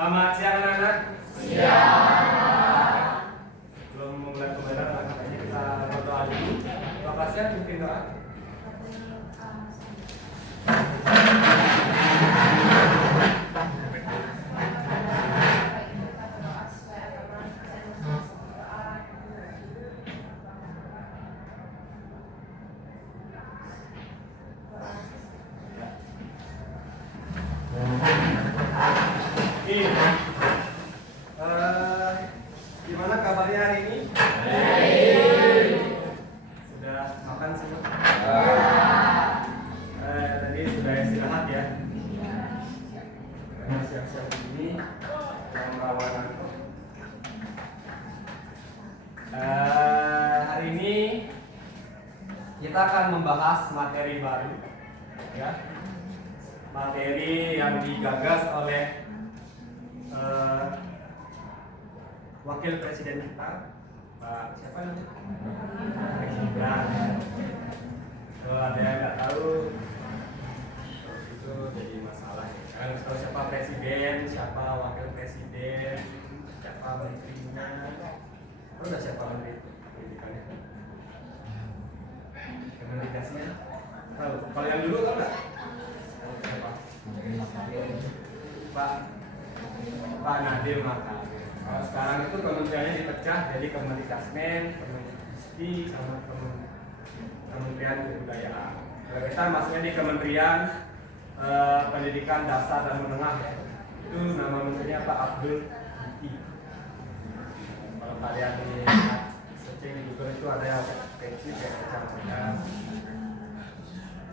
Selamat siang anak-anak. Siang. Sebelum memulai pembelajaran, makanya kita berdoa dulu. Doa pasien, mungkin doa. Gimana kabarnya hari ini? Baik. Sudah makan semua? Tadi sudah istirahat ya? Karena siap-siap ini yang merawat aku. Hari ini kita akan membahas materi baru, ya. Materi yang digagas oleh Wakil Presiden kita, Pak siapa namanya? Gibran. Kalau ada yang nggak tahu, itu jadi masalah. Kalian harus tahu siapa presiden, siapa wakil presiden, siapa menterinya. Tahu nggak siapa menteri pendidikannya? Komunikasinya? Tahu. Kalau yang dulu tahu nggak? Pak Nadiem Makarim. Kalau sekarang itu kementeriannya dipecah jadi Kementikasmen, Kemendisti, sama Kementerian Kebudayaan. Kalau kita masuknya di Kementerian Pendidikan Dasar dan Menengah ya. Itu nama menterinya Pak Abdul Muti. Kalau kalian lihat searching di Google itu ada yang kecil kayak kecamatan,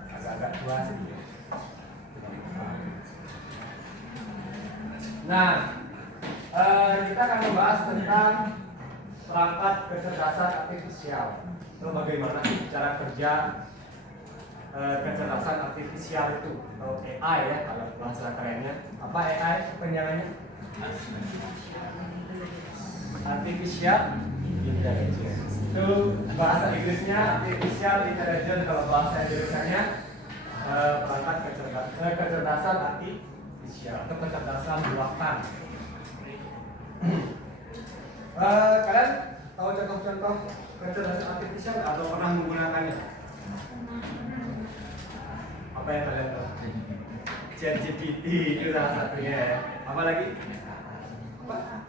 agak-agak tua sih. Nah, kita akan membahas tentang perangkat kecerdasan artifisial. Itu bagaimana sih cara kerja kecerdasan artifisial itu, atau AI ya kalau bahasa kerennya. Apa AI penyangannya? Artificial Intelligence. Itu bahasa Inggrisnya Artificial Intelligence, kalau bahasa Indonesianya perangkat kecerdasan artifisial atau kecerdasan buatan. Kalian tahu contoh-contoh kecerdasan artifisial atau pernah menggunakannya? Apa yang kalian tahu? ChatGPT itu salah satunya ya. Apa lagi? Apa?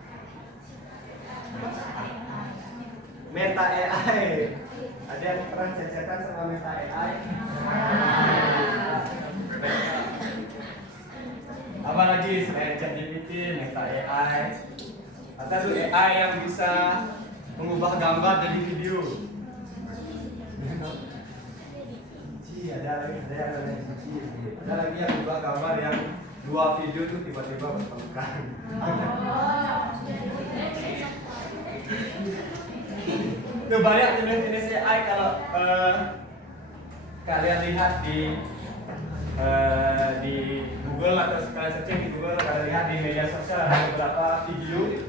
Meta AI. Ada yang pernah chat-chatan sama Meta AI? Apa lagi selain ChatGPT, Meta AI? Ada tuh AI yang bisa mengubah gambar jadi video. Ada lagi yang mengubah gambar yang dua video tuh tiba-tiba bertemu. Tuh banyak jenis-jenis AI kalau kalian lihat di Google atau kalian searching di Google, kalian lihat di media sosial ada beberapa video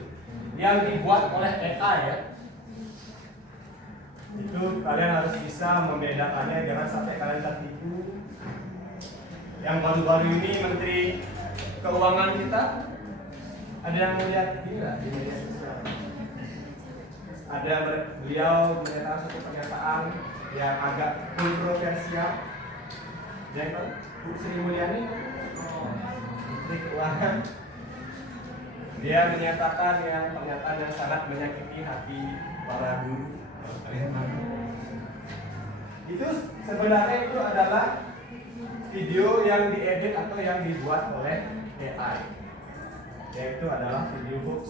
yang dibuat oleh AI ya. Itu kalian harus bisa membedakannya, jangan sampai kalian tertipu. Yang baru-baru ini Menteri Keuangan kita ada yang melihat ini nggak di media sosial? Ada beliau menyatakan satu pernyataan yang agak kontroversial. Yang Bu Sri Mulyani, Menteri Keuangan, dia menyatakan yang pernyataan yang sangat menyakiti hati para guru. Itu sebenarnya itu adalah video yang diedit atau yang dibuat oleh AI, yaitu adalah video hoax.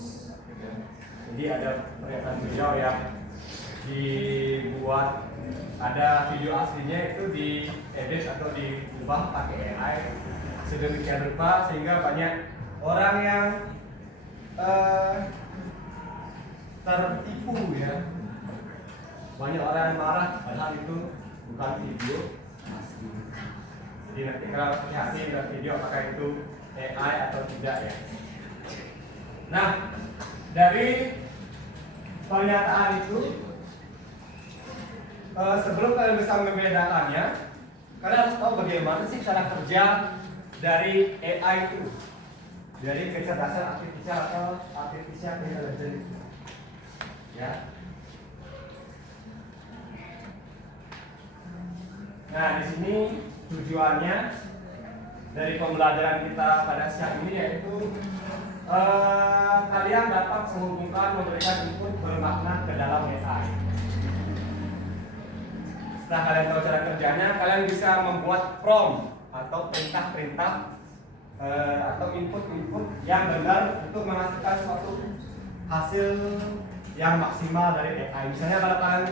Jadi ada pernyataan beliau yang dibuat, ada video aslinya itu diedit atau diubah pakai AI sedemikian rupa sehingga banyak orang yang tertipu ya. Banyak orang yang marah padahal itu bukan video asli. Jadi nanti kalau hati-hati dengan video apakah itu AI atau tidak ya. Nah, dari pernyataan itu sebelum kalian bisa membedakannya, kalian harus tahu bagaimana sih cara kerja dari AI itu. dari kecerdasan artifisial atau artificial intelligence. Ya. Nah, di sini tujuannya dari pembelajaran kita pada siang ini yaitu kalian dapat menghubungkan memberikan input bermakna ke dalam AI. Setelah kalian tahu cara kerjanya, kalian bisa membuat prompt atau perintah-perintah atau input-input yang benar untuk menghasilkan suatu hasil yang maksimal dari AI. Misalnya kalau kalian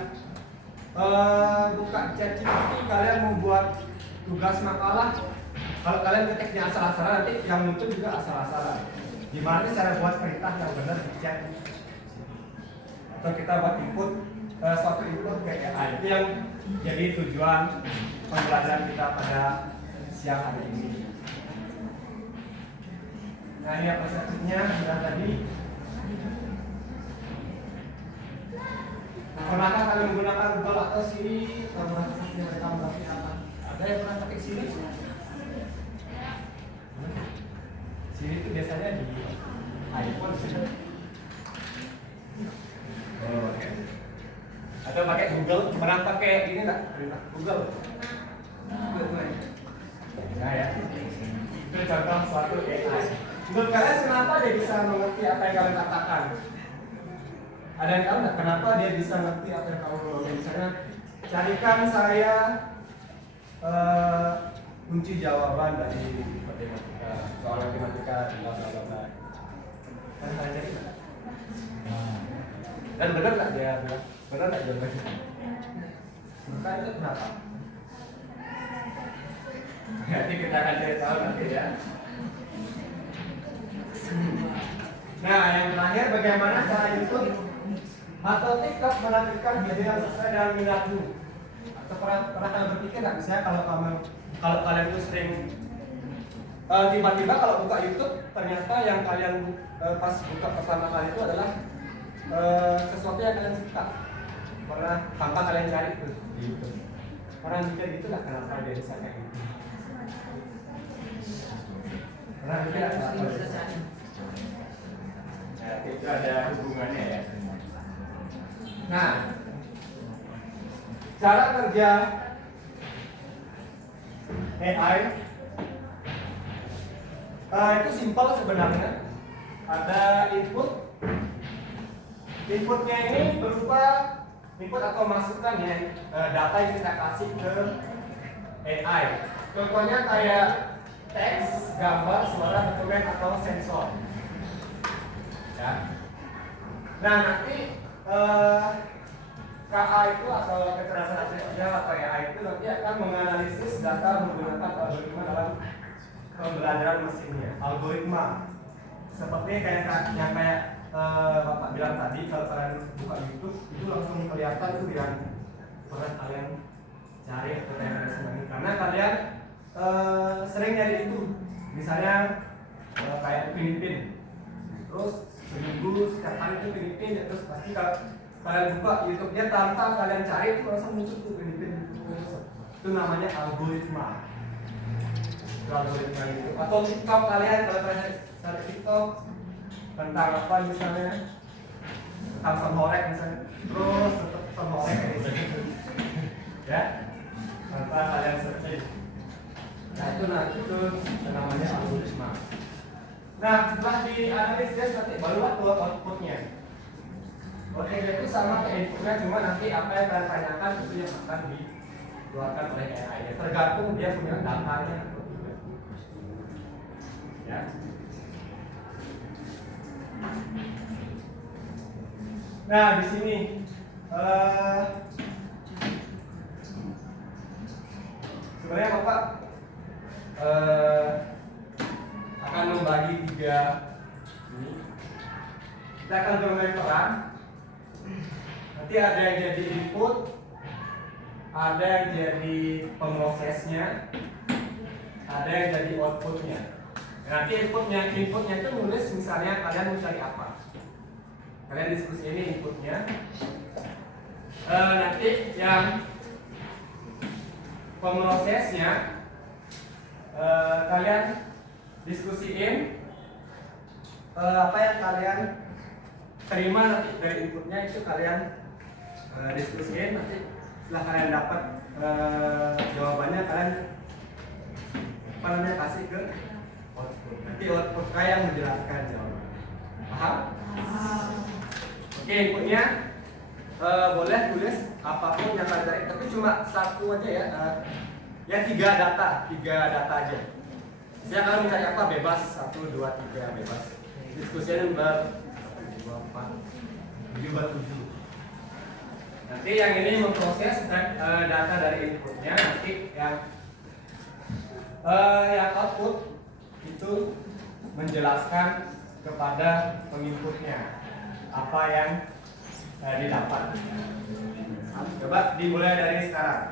buka ChatGPT, kalian membuat tugas makalah, kalau kalian ketiknya asal-asalan, nanti yang muncul juga asal-asalan. Gimana cara buat perintah yang benar di chat? Atau kita buat input suatu input ke AI. Itu yang jadi tujuan pembelajaran kita pada siang hari ini. Nah, ini presentasinya sudah tadi. Nah, pernahkah kalian menggunakan Google atau Siri? Pernah mereka menggunakan apa? Ada yang pernah pakai Siri? Siri itu biasanya di iPhone. Oh, okay. Atau pakai Google? Pernah pakai ini enggak? Google. Nah ya, itu contoh suatu AI. Menurut kalian kenapa dia bisa mengerti apa yang kalian katakan? Ada yang tahu nggak kenapa dia bisa mengerti apa yang kamu ngomongin? Misalnya, carikan saya kunci jawaban dari matematika, soal matematika, bla bla bla. Kan saya cari nggak? Dan benar nggak dia bilang? Benar nggak jawabannya? Maka itu kenapa? Nanti kita akan cari tahu nanti ya. Nah, yang terakhir, bagaimana cara YouTube atau TikTok menampilkan video yang sesuai dengan minatmu? Atau pernah kalian berpikir nggak, misalnya kalau kalian tuh sering tiba-tiba kalau buka YouTube ternyata yang kalian pas buka pertama kali itu adalah sesuatu yang kalian suka, pernah tanpa kalian cari tuh di YouTube. Pernah mikir gitu nggak kenapa dia bisa kayak gitu? Pernah mikir nggak? Nah, itu ada hubungannya ya. Nah, cara kerja AI itu simpel sebenarnya. Ada inputnya ini berupa input atau masukan ya, data yang kita kasih ke AI. Contohnya kayak teks, gambar, suara, dokumen atau sensor. Ya. Nah, nanti KA itu atau kecerdasan artifisial atau AI itu nanti akan menganalisis data menggunakan algoritma dalam pembelajaran mesinnya. Algoritma seperti yang kayak Bapak bilang tadi, kalau kalian buka YouTube itu langsung kelihatan tuh yang pernah kalian cari atau yang kalian senangi, karena kalian sering nyari itu. Misalnya kayak Filipin, terus seminggu setiap hari itu Filipin, ya, terus pasti kalau kalian buka YouTube-nya tanpa kalian cari itu langsung muncul tuh Filipin. Itu namanya algoritma. Itu algoritma itu. Atau TikTok, kalian kalau kalian cari TikTok tentang apa misalnya, tentang sonhorek misalnya, terus tetap sonhorek kayak gitu. Ya, tanpa kalian searching. Nah itu namanya algoritma. Nah, setelah dianalisis nanti barulah keluar outputnya. Outputnya itu sama kayak inputnya, cuma nanti apa yang kalian tanyakan itu yang akan dikeluarkan oleh AI. Tergantung dia punya datanya atau tidak. Ya. Nah, di sini sebenarnya Bapak akan membagi tiga ini. Kita akan bermain peran. Nanti ada yang jadi input, ada yang jadi pemrosesnya, ada yang jadi outputnya. Nanti inputnya itu nulis misalnya kalian mau cari apa. Kalian diskusi ini inputnya. Nanti yang pemrosesnya kalian diskusiin apa yang kalian terima nanti dari inputnya itu kalian diskusiin, nanti setelah kalian dapat jawabannya kalian apa namanya kasih ke output. Nanti output yang menjelaskan jawaban. Paham? Oke, inputnya boleh tulis apapun yang kalian cari, tapi cuma satu aja ya. Ya tiga data aja. Saya akan mencari apa bebas 1, 2, 3 bebas. Diskusinya 2, 4, 7, 7. Nanti yang ini memproses data dari inputnya, nanti yang output itu menjelaskan kepada penginputnya apa yang didapat. Coba dimulai dari sekarang.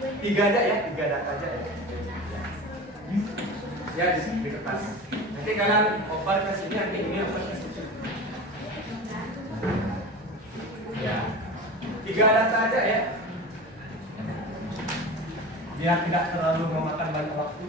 3 aja ya, 3 data aja ya. Ya di kertas. Nanti kalian oper ke sini, nanti ini oper ke sini. Ya. 3 data aja ya. Biar tidak terlalu memakan banyak waktu.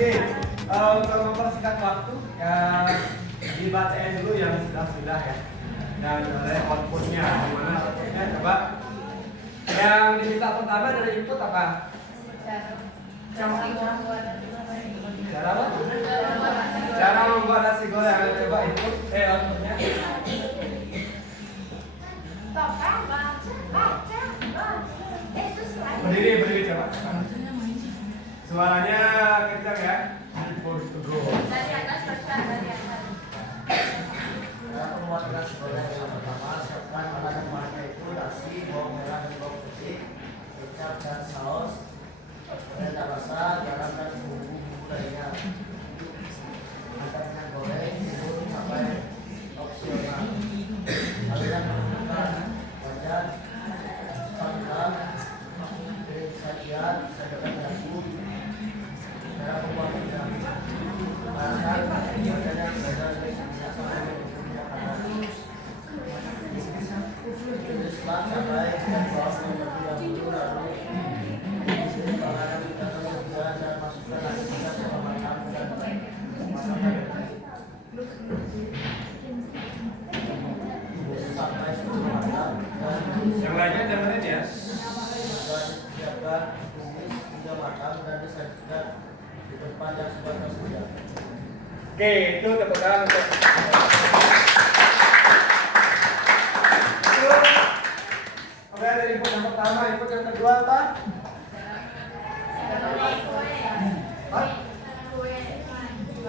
Oke, untuk mempersingkat waktu ya dibacain dulu yang sudah ya, dan oleh outputnya. Gimana outputnya? Coba yang diminta pertama dari input apa? Cara apa? Cara membuat nasi goreng. Coba input outputnya. Berdiri coba. Suaranya kencang ya. Dari atas dari atas. Pembuat nasi goreng yang pertama, siapkan bahan bahannya itu nasi, bawang merah dan bawang putih, kecap dan saus, lada rasa, garam dan bumbu-bumbu lainnya. Angkat ikan goreng itu sampai opsional. Kalian menggunakan wajan, spatula, piring sajian, sedotan dapur. Cara pembuatannya, bahan wajan yang berbeda dari setelah cabai dan bawang terlebih dahulu, lalu isi panganan kita tersedia dan masukkan nasi kita ke matang dan masukkan sampai setengah matang dan Yang lainnya dengerin ya. disiapkan tumis hingga matang dan disajikan di tempat yang sudah tersedia. Oke, itu tepuk tangan untuk kemudian dari input yang pertama, input yang kedua apa? Hah?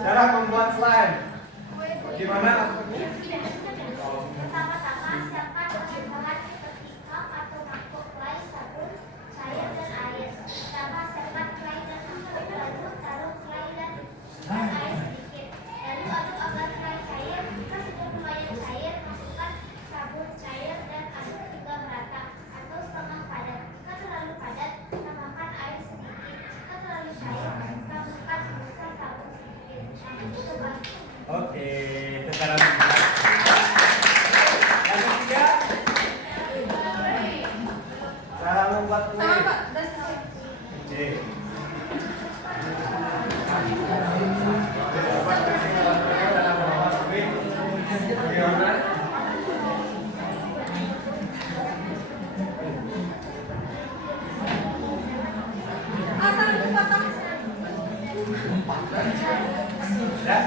Cara membuat slime. Gimana outputnya? Pertama-tama siapkan bahan-bahan seperti cup atau mangkok clay, sabun, cair dan air. Pertama siapkan clay dan mangkok, lalu taruh clay dan air sedikit. Lalu aduk agar clay cair. Jika sudah lumayan cair, masukkan sabun cair dan aduk hingga merata atau setengah padat. Jika terlalu padat, tambahkan air sedikit. Jika terlalu cair, tambahkan busa sabun sedikit. Lalu coba. Oke, itu cara membuat. Yang ketiga, cara membuat kue. Oke. Bagaimana? Ya?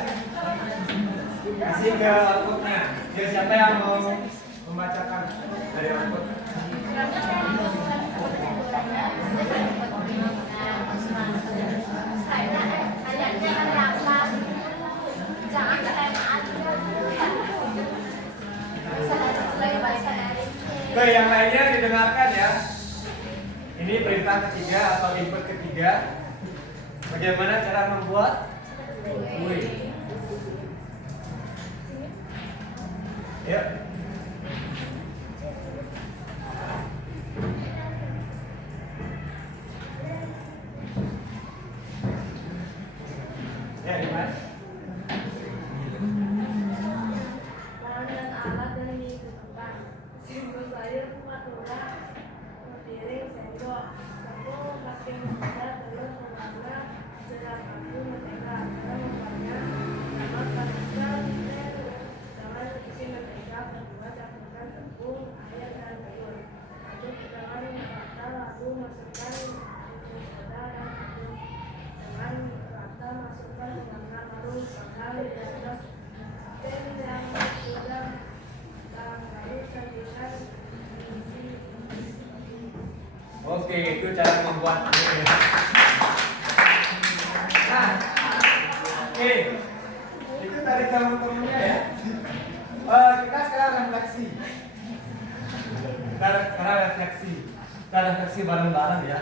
Kasih ke outputnya. Biar siapa yang mau membacakan dari output? Jangan Oke, yang lainnya didengarkan ya. Ini perintah ketiga atau input ketiga. Bagaimana cara membuat kue? Yuk. Ya, gimana? Bahan dan alat yang dibutuhkan: sendok sayur, spatula, piring, sendok, tepung, kacang muda, telur, pewarna, serat bambu, mentega. Cara membuatnya: pertama, panaskan dalam isi mentega. Kedua, campurkan tepung, air, dan telur. Aduk ke dalam rata, lalu masukkan baking soda dan aduk dengan rata. Masukkan pewarna, lalu panggang di atas pan yang sudah matang. Lalu sajikan isi. Oke, itu cara membuat kue. Nah, oke, itu tadi teman-temannya ya. Kita sekarang refleksi. Kita refleksi bareng-bareng ya.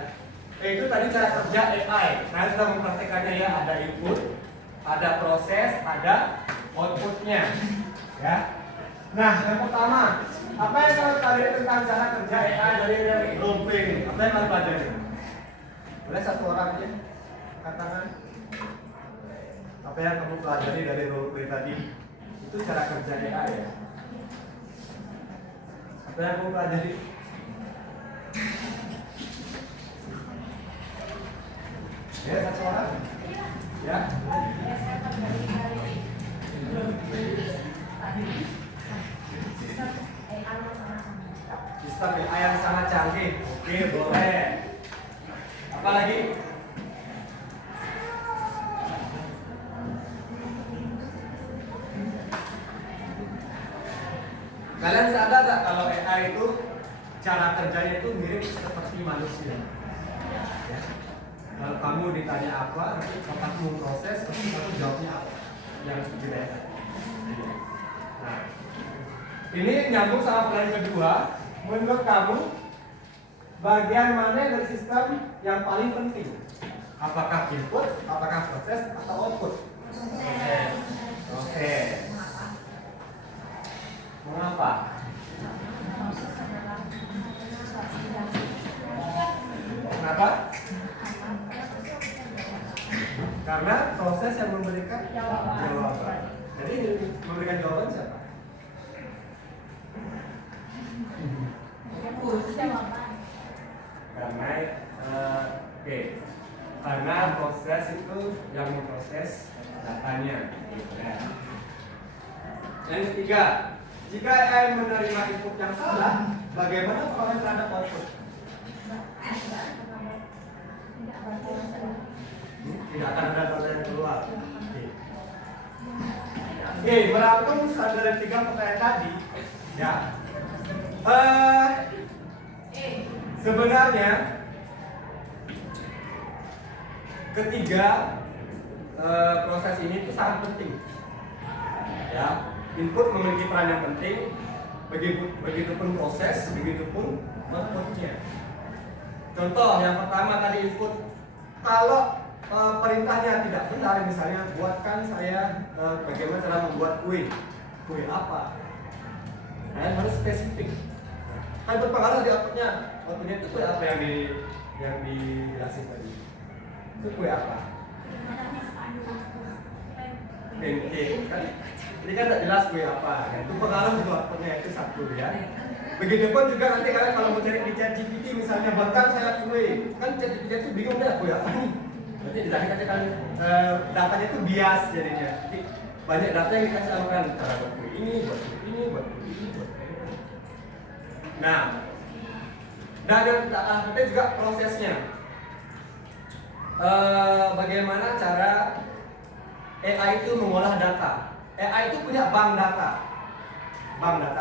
Itu tadi cara kerja AI. Nah, sudah mempraktekannya ya. Ada input, ada proses, ada outputnya. Ya. Nah, yang pertama, apa yang kamu pelajari tentang cara kerja AI dari role play ini? Apa yang kamu pelajari? Boleh satu orang aja katakan. Apa yang kamu pelajari dari role play tadi? Itu cara kerja AI ya. Apa yang kamu pelajari? Ya, satu orang. Ya. Sistem AI yang sangat canggih. Oke, boleh. Apa lagi? Kalian sadar gak kalau AI itu cara kerjanya itu mirip seperti manusia? Ya. Kalau kamu ditanya apa, nanti otakmu proses, terus kamu jawabnya apa? Yang direct. Nah, ini nyambung sama pertanyaan kedua. Menurut kamu, bagian mana dari sistem yang paling penting? Apakah input, apakah proses, atau output? Oke. Mengapa? Kenapa? Karena proses yang memberikan jawaban. Jadi memberikan jawaban siapa? Karena oke. Karena proses itu yang memproses datanya. Ya. Yang ketiga, jika AI menerima input yang salah, bagaimana proses terhadap output? Tidak akan ada data yang keluar. Oke, merangkum dari 3 pertanyaan tadi, ya. Sebenarnya ketiga proses ini itu sangat penting. Ya, input memiliki peran yang penting, begitupun proses, begitupun outputnya. Contoh yang pertama tadi input, kalau perintahnya tidak benar, misalnya buatkan saya bagaimana cara membuat kue apa, kalian harus spesifik. Kan berpengaruh di outputnya itu kue apa yang dijelasin tadi, itu kue apa? Pancake kan, ini kan tidak jelas kue apa, itu pengaruh di outputnya itu satu ya. Begitupun juga nanti kalian kalau mau cari di ChatGPT misalnya buatkan saya kue, kan ChatGPT itu bingung deh kue apa nih. Nanti ditanya kan datanya itu bias jadinya. Jadi, banyak data yang dikasih alukan cara buat kue ini, buat kue ini, buat kue ini, buat kue ini. Nah, dan kita juga prosesnya. Bagaimana cara AI itu mengolah data? AI itu punya bank data.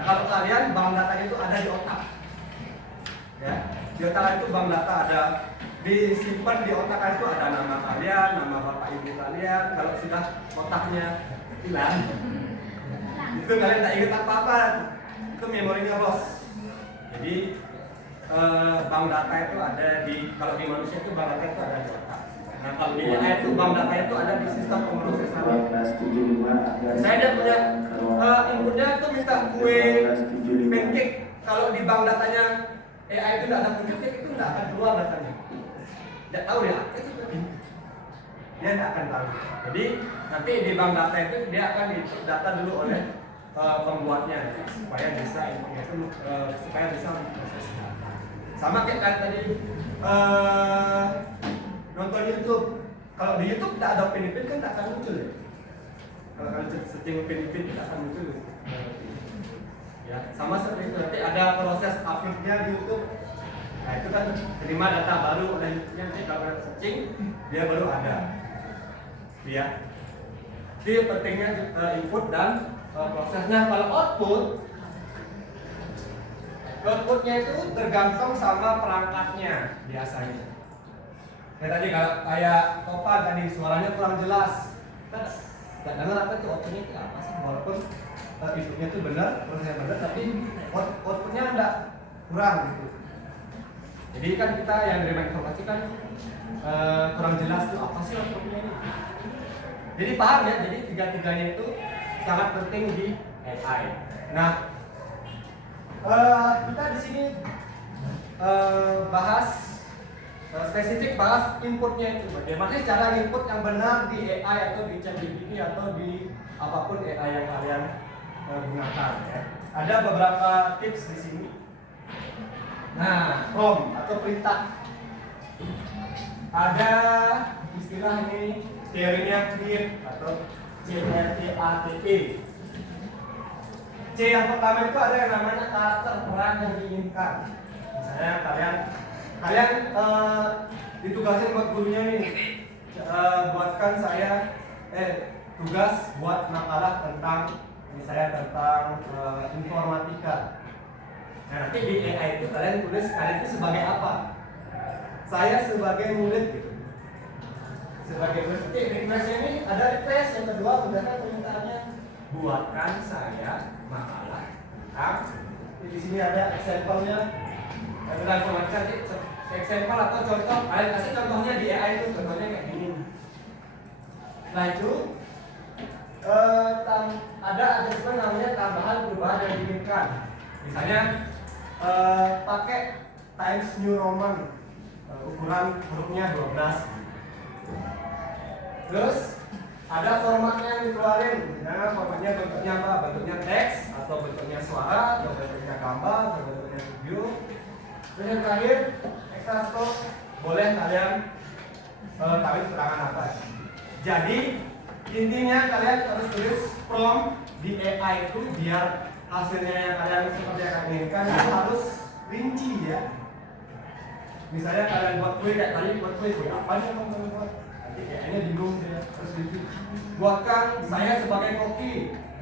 Kalau kalian bank data itu ada di otak, ya, di otak itu bank data ada disimpan di otak itu ada nama kalian, nama bapak ibu kalian. Kalau sudah otaknya hilang, itu kalian tak ingat apa-apa, itu memorinya bos. Jadi bank data itu ada di, kalau di manusia itu bank data itu ada di otak. Nah kalau di AI itu bank data itu ada di sistem pemrosesan. Saya ada punya inputnya itu minta kue pancake. Kalau di bank datanya AI itu tidak ada pancake, itu tidak akan keluar datanya. Tidak tahu ya, itu penting. Dia tidak akan tahu. Jadi nanti di bank data itu dia akan data dulu oleh pembuatnya supaya bisa inputnya itu supaya bisa memproses data. Sama kayak tadi nonton YouTube. Kalau di YouTube tidak ada Upin Ipin kan tidak akan muncul ya. Kalau kalian searching Upin Ipin tidak akan muncul. Ya, sama seperti itu. Nanti ada proses uploadnya di YouTube. Nah itu kan terima data baru oleh YouTube-nya, nanti kalau kalian searching dia baru ada. Ya. Jadi pentingnya input dan prosesnya. Kalau outputnya itu tergantung sama perangkatnya biasanya. Kayak tadi kalau kayak Topan tadi suaranya kurang jelas, kita nggak dengar apa itu outputnya itu apa sih, walaupun inputnya itu benar, prosesnya benar, tapi outputnya enggak kurang gitu. Jadi kan kita yang menerima informasi kan kurang jelas itu apa sih outputnya ini. Jadi paham ya, jadi tiga-tiganya itu sangat penting di AI. Nah, kita di sini bahas spesifik bahas inputnya itu. Bagaimana cara input yang benar di AI atau di ChatGPT atau di apapun AI yang kalian gunakan ya. Ada beberapa tips di sini. Nah, prompt atau perintah. Ada istilah ini teorinya create atau CRTATE. C yang pertama itu ada yang namanya karakter peran yang diinginkan. Misalnya kalian ditugasin buat gurunya nih, buatkan saya tugas buat makalah tentang informatika. Nah nanti di AI itu kalian tulis kalian itu sebagai apa? Saya sebagai murid gitu. Sebagai murid. Oke, requestnya ini ada request yang kedua, udah permintaannya buatkan saya makalah tentang. Di sini ada example-nya. Tentang informatika, example atau contoh. Kalian kasih contohnya di AI itu, contohnya kayak gini. Nah itu ada adjustment namanya tambahan perubahan yang diinginkan. Misalnya pakai Times New Roman, ukuran hurufnya 12. Terus ada formatnya yang dikeluarin. Nah, formatnya bentuknya apa? Bentuknya teks atau bentuknya suara atau bentuknya gambar atau bentuknya video. Terus yang terakhir, extra stop, boleh kalian tarik keterangan apa. Jadi intinya kalian harus tulis prompt di AI itu biar hasilnya yang kalian seperti yang kalian inginkan itu harus rinci ya. Misalnya kalian buat kue kayak tadi, buat kue apa nih yang kamu buat? Nanti kayaknya bingung ya, harus rinci. Buatkan saya sebagai koki,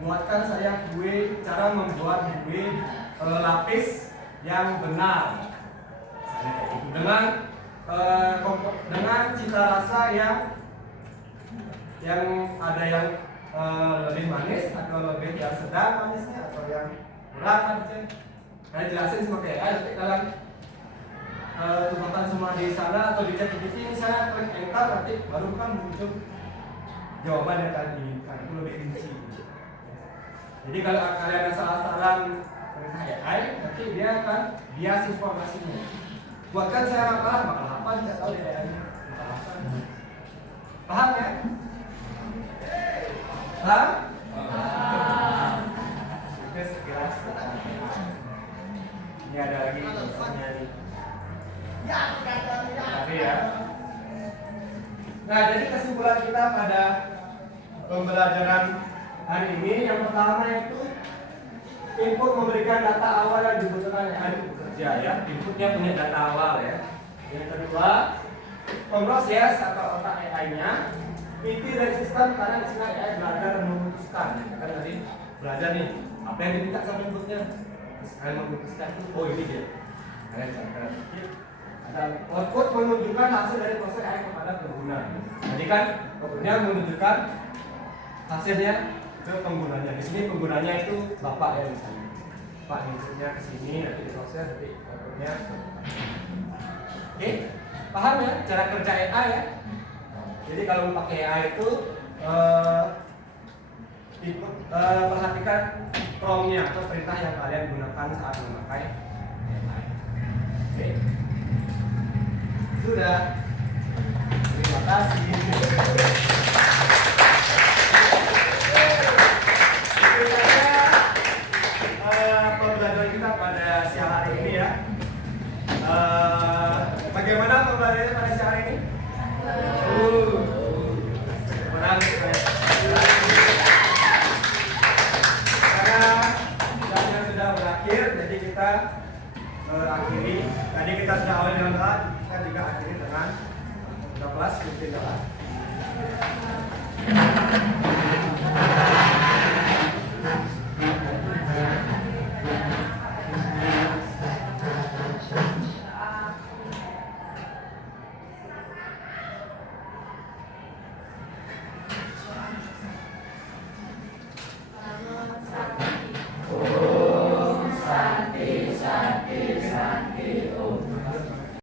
buatkan saya kue, cara membuat kue lapis yang benar. Dengan cita rasa yang ada yang lebih manis atau lebih yang sedang manisnya atau yang berat manisnya. Kalian jelasin semua kayak nanti kalian tumpahkan semua di sana atau di ChatGPT misalnya klik enter nanti baru kan muncul jawaban yang kalian inginkan, itu lebih rinci. Jadi kalau kalian ada salah-salah perintah AI nanti dia akan bias informasinya. Buatkan saya makalah apa tidak tahu di AI-nya. Paham ya? Paham? Oke, sekilas. Ini ada lagi contohnya nih. Tapi ya. Nah, jadi kesimpulan kita pada pembelajaran hari ini yang pertama itu input memberikan data awal yang dibutuhkan AI bekerja ya. Inputnya punya data awal ya. Yang kedua, pemroses atau otak AI-nya inti dari sistem karena di sini AI belajar dan memutuskan. Kan tadi belajar nih apa yang diminta sama inputnya, terus kalian memutuskan oh ini dia. Kalian cara ada output menunjukkan hasil dari proses AI kepada pengguna. Jadi kan outputnya menunjukkan hasilnya ke penggunanya. Di sini penggunanya itu bapak ya misalnya. Pak inputnya ke sini, nanti di proses, nanti outputnya. Oke, paham ya cara kerja AI ya? Jadi kalau pakai AI itu perhatikan prompt-nya atau perintah yang kalian gunakan saat memakai AI. Oke, sudah. Terima kasih. Pembelajaran kita pada siang hari ini ya. Bagaimana pembelajarannya pada siang hari ini? Menang. Karena pelajaran sudah berakhir, jadi kita akhiri. Tadi kita sudah awal dengan doa, kita juga akhiri dengan kelas rutin doa.